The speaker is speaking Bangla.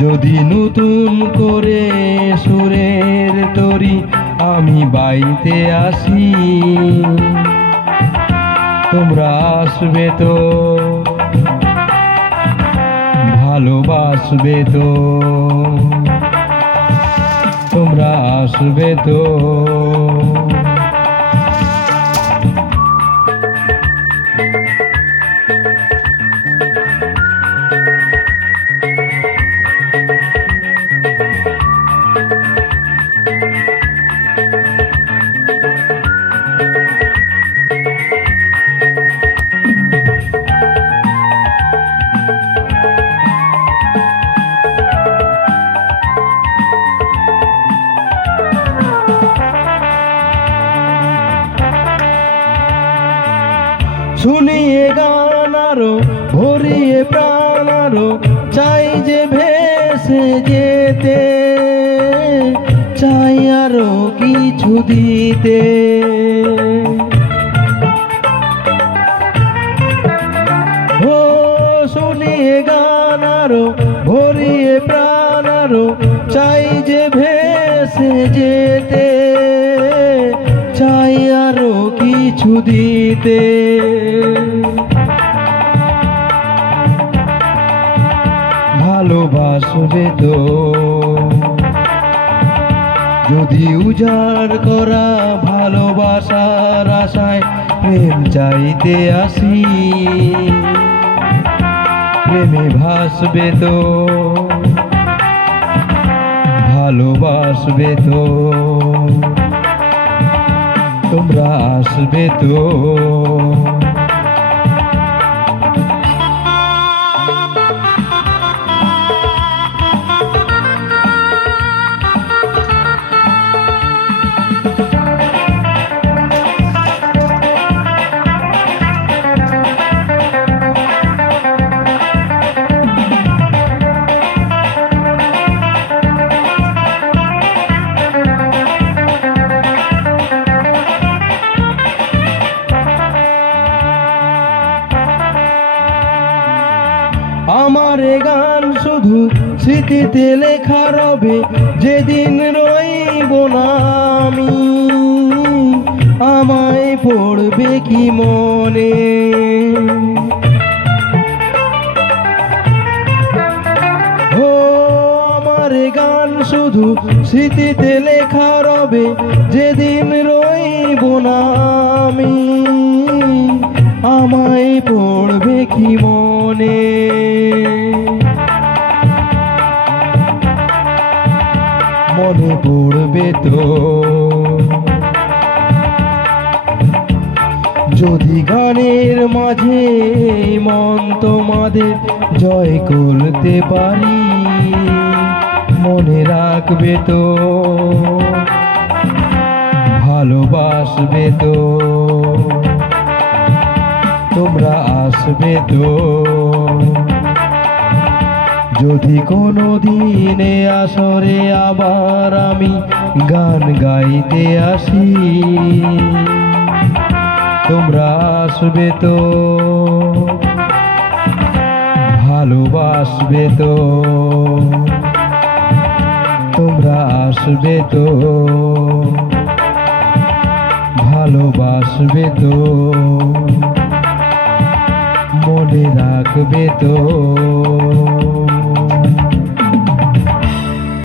যদি নতুন করে সুরের তরি আমি বাইতে আসি, তোমরা আসবে তো, ভালোবাসবে তো, তোমরা আসবে তো। শুনিয়ে গান আরও ভরিয়ে প্রাণ আরও চাই যে ভেসে যেতে, চাই আরও কিছু দিতে। ও শুনিয়ে গান আরও ভরিয়ে প্রাণ আরও চাই যে ভেসে যেতে। কিছু দিতে। ভালোবাসবে তো। যদি উজাড় করা ভালোবাসার আশায় প্রেম চাইতে আসি, প্রেমে ভাসবে তো। ভালোবাসবে তো। তোমরা আসবে তো? আমার গান শুধু, স্মৃতিতে লেখা রবে, যেদিন রইব না আমি। আমায় পড়বে কি মনে? গান শুধু, স্মৃতিতে লেখা রবে, যেদিন রইব না আমি। আমায় পড়বে কি মনে? পড়বে তো? যদি গানের মাঝে মন তোমাদের জয় করতে পারি, মনে রাখবে তো? ভালোবাসবে তো? তোমরা আসবে তো? যদি কোনো দিনে আসরে আবার আমি গান গাইতে আসি, তোমরা আসবে তো, ভালোবাসবে তো, তোমরা আসবে তো, ভালোবাসবে তো, মনে রাখবে তো।